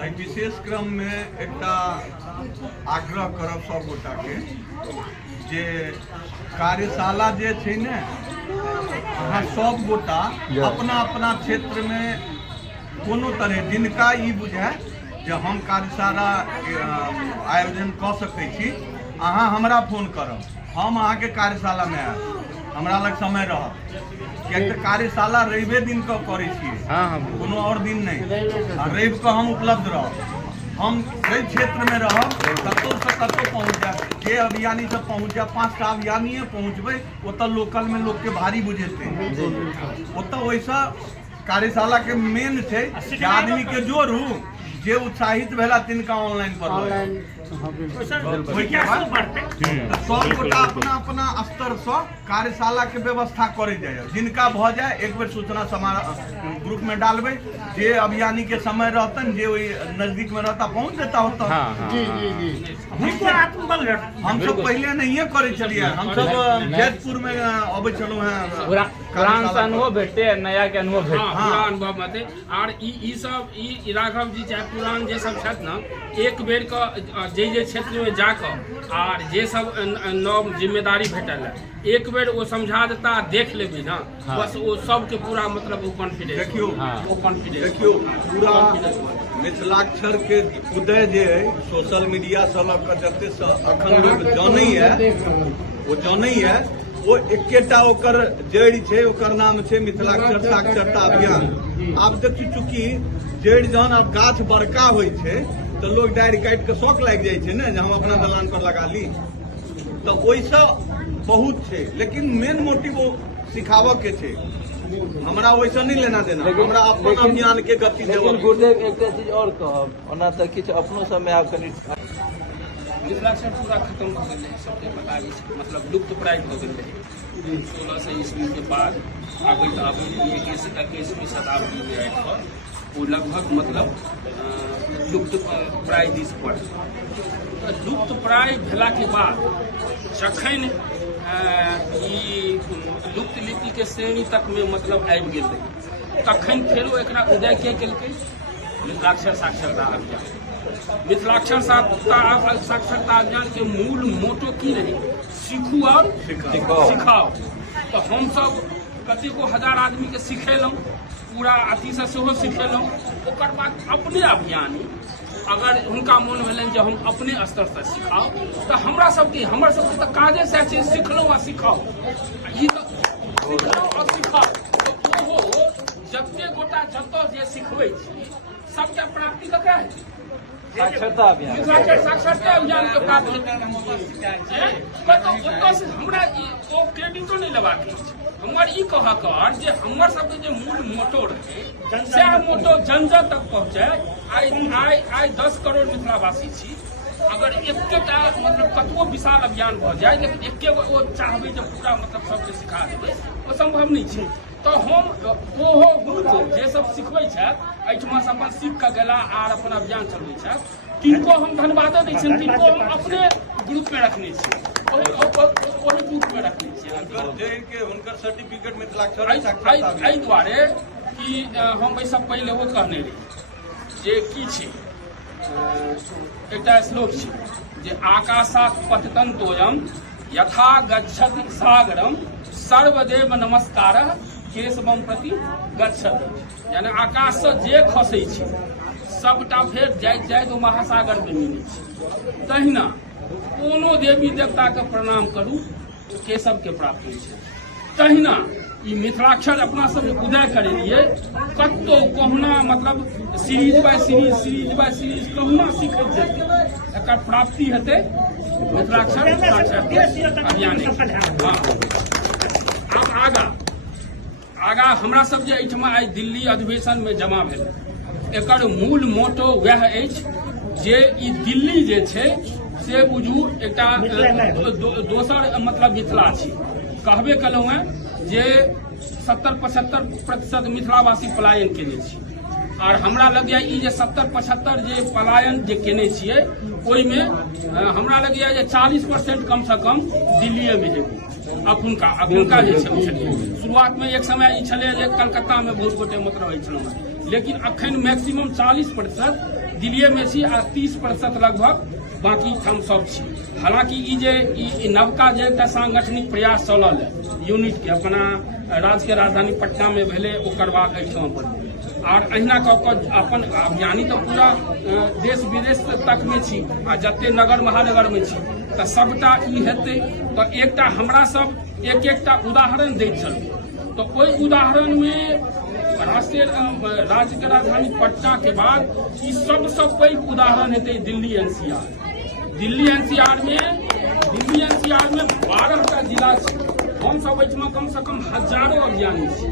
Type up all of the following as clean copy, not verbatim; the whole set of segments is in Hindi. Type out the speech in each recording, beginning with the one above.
विशेष क्रम में एक आग्रह करब सब गोटा के जे कार्यशाला जे छै ने अहाँ सब गोटा अपना अपना क्षेत्र में कोनो तरह जिनका ई बुझाय जे हम कार्यशाला आयोजन कऽ सकै छी अहाँ हमरा फोन करब, हम अहाँके कार्यशाला में आयब, हमरा लग समय रहत। कियाकि कार्यशाला रविए दिन के करै छियै, कोनो और दिन नहीं। रवि को हम उपलब्ध रहब, हम रवि क्षेत्र में रहब, कतौ से कतौ पहुँच जाए, जे अभियानी सब पहुँच जाए, 5टा अभियानी पहुँचबै ओतऽ लोकल में लोग के भारी बुझेतै। ओतऽ वैसा कार्यशाला के मेन छै जे आदमी के जोड़ू, जे उत्साहित भेला तिनका ऑनलाइन पर सब गोटा अपना अपना स्तर से कार्यशाला के व्यवस्था करे जाए। जिनका भ जाए एक बेर सूचना ग्रुप में डालबे, जे अभियानी के समय रहतन, जे नजदीक में रहता पहुंच देता होता। हम सब पहले नहीं करे चलिए, हम सब जैतपुर में अबै चलू हैं, पुरान अनुभव भेटे, नया के अनुभव भेटे। पूरा अनुभव मते और ई सब ई राघव जी चाहे पुरान जे सब छथि ना, एक बेर का जे क्षेत्र में जाकर और जे सब नव जिम्मेदारी भेटल है, एक बेर वो समझा देता, देख लेबी ना, बस वो सबके पूरा मतलब वो कॉन्फिडेंस। देखियो वो कॉन्फिडेंस देखियो पूरा मिथिलाक्षर के उदय जे सोशल मीडिया सब जते अखन लोग जानै है, वो जानै है, वो एकेटा ओकर जड़ छै, ओकर नाम छै मिथिलाक्षर साक्षरता अभियान। आब देखियो चूंकि जड़ जहन आब गाछ बड़का होइ छै तो लोग डारि काटि के शौक लागि जाइ छै ने, जे हम अपना दलान पर लगा ली, तो ओइसँ बहुत छै। लेकिन मेन मोटिव वो सिखावऽ के छै, हमरा वैसा नहीं लेना देना, हमरा अपन अभियान के गति देवल। गुरुदेव एकटा चीज और कहब, ओना तऽ किछु अपनो समय आब कनि मिथिलाक्षर पूरा खत्म हो गए, सबके पता मतलब लुप्त प्राय हो गए। 1600 ईस्वी के बाद आबैत 21वीं शताब्दी में आबि वो लगभग मतलब लुप्त प्राय दिस पर। लुप्त प्राय भेला के बाद जखन लुप्त लिपि के श्रेणी तक में मतलब आबि गेलै, तखन फेरो एकरा उदय के केलकै मिथिलाक्षर साक्षरता अभियान। मिथिलाक्षर साक्षरता अभियान के मूल मोटो की रही? सीखू और सिखाओ। तो हम सब कतेको हजार आदमी के सिखेलहुँ, पूरा अथी से सेहो सिखेलहुँ। ओकर बाद अपने अभियानी अगर उनका मन भेलन जे हम अपने स्तर से सिखाओ, तो हमरा सबके तो काजे से छै सिखलहुँ आ सिखाओ, ई तो सिखलहुँ और सिखाओ। तो ओहो जते गोटा जतऽ जे सिखबै छी सबके प्राप्ति कतऽ है? साक्षरता अभियान, साक्षरता अभियान के प्राप्ति हमरा ओ क्रेडिटो नहीं लेबाक अछि। हमर ई कहऽ कर जे हमर सबके जे मूल मोटो रहे सएह मोटो जन जन तक पहुँचे। आइ 10 करोड़ मिथिलावासी छी, अगर एकेटा मतलब कतबो विशाल अभियान भऽ जाए, लेकिन एके गो ओ चाहबै जे पूरा मतलब सबके सिखा देबै, ओ संभव नहीं छै। तो हम ओहो गुरुको जे सब सिखबै छथि एहिठमा से अपन सीख कऽ गेला आर अपन अभियान चलबै छथि, तिनको हम धन्यवाद दै छियनि, तिनको हम अपने ग्रुप में रखने छियै, ओहि ग्रुप में रखने छियै। हुनकर सर्टिफिकेट मिथिलाक्षर एहि दुआरे कि हम एहिसँ पहिले ओ कहने रही जे की छै, एकटा श्लोक छै जे आकाशात् पतितन्तोऽयं यथा गच्छति सागरम सर्वदेव नमस्कारः केशवम प्रति गच्छति। यानी आकाश से जे खसै छै सबटा फेर जाइत जाइत ओ महासागर में मिलै छै। तहिना कोनो देवी देवता के प्रणाम करू केशव के प्राप्ति छै। तहिना ई मिथिलाक्षर अपना सब उदय करेलिए, कतौ कहुना मतलब सीरीज बाय सीरीज कहुना सीखैत जेतै, एकर प्राप्ति हेतै मिथिलाक्षर अभियान। आब आगा हमरा सब जे एहिठमा आइ दिल्ली अधिवेशन में जमा भेल, एकर मूल मोटो वएह अछि जे ई दिल्ली जे छै से बुझू एकटा दोसर मतलब मिथिला छी। कहबे कलहुँ हैं जे 70-75% मिथिलावासी पलायन केने छी, और हमरा लगैया ई जे 70-75 जे पलायन जे केने छियै, ओहिमे हमरा लगैया जे 40% कम से कम दिल्लीए में हेतै। अखुनका जे छलै शुरुआत में एक समय ई छलै जे कलकत्ता में बहुत गोटे मतलब रहै छलहुँ, लेकिन अखन मैक्सिमम 40% दिल्ली में छी आ 30% लगभग बाकी हम सब छी। हालांकि ई जे ई नवका जे एकटा सांगठनिक प्रयास चलल है यूनिट के अपना राज्य के राजधानी पटना में भेले ओकर बाद एहिठाम पर और अहिना कऽ अपन यानी तो पूरा देश विदेश तक में छी आ जते नगर महानगर में छी तऽ सबटा ई हेतै। तो एकटा हमरा सब एक एकटा उदाहरण दैत छलहुँ। तो ओहि उदाहरण में राष्ट्रीय राज्य के राजधानी पटना के बाद ई सबसे पैघ उदाहरण हेतै दिल्ली एनसीआर। दिल्ली एनसीआर में 12टा जिला छै। हम सब एहिठमा कम से कम हजारों अभियानी छी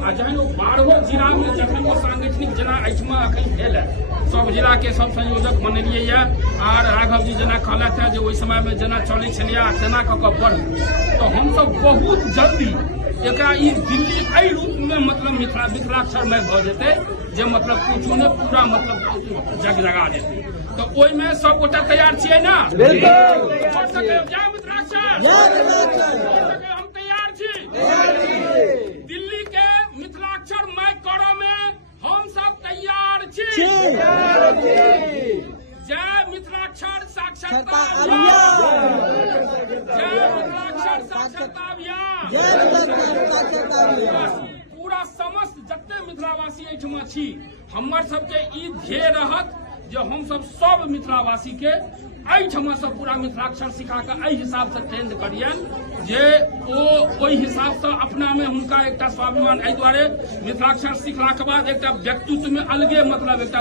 आ जहन ओ 12 जिला में जखन ओ सांगठनिक जेना एहिठमा अखन भेल है सब जिला के सब संयोजक बनेलियै है आर राघव जी जेना कहलथि है जे ओहि समय में जेना चलै छलियै तेना कऽ कऽ बढ़। तो हम सब बहुत जल्दी एकरा ई दिल्ली एहि रूप में मतलब मिथिलाक्षर में भऽ जेतै जे मतलब पूछू ने पूरा मतलब जगजगा देतै। तो ओहि में सब गोटा तैयार छियै ना? हम तैयार छी। दिल्ली के मिथिलाक्षर मय करऽ में हम सब तैयार छी। जय मिथिलाक्षर साक्षरता अभियान। जय मिथिलाक्षर साक्षरता अभियान। पूरा समस्त जते मिथिलावासी एहिठमा छी हमर सबके ई ध्येय रहत जे हम सब मिथिलावासी के एहिठमा से पूरा मिथिलाक्षर सिखा के एहि हिसाब से ट्रेंड करियन जे ओ ओहि हिसाब से अपना में हुनका एकटा स्वाभिमान एहि दुआरे मिथिलाक्षर सिखला के बाद एकटा व्यक्तित्व में अलगे मतलब एकटा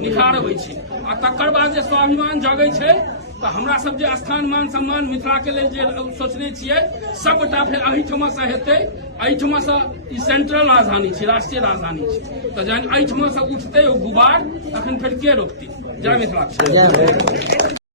निखार अबै छै आ तकर बाद जे स्वाभिमान जगै छै तो हमरा सब जे स्थान मान सम्मान मिथिला के लेल जे सोचने छियै सबटा फेर एहिठमा से हेतै। एहिठमा से ई सेंट्रल राजधानी छै, राष्ट्रीय राजधानी छै। तो जहन एहिठमा से उठतै ओ गुबार तखन फेर के रोकतै? जय मिथिलाक्षर।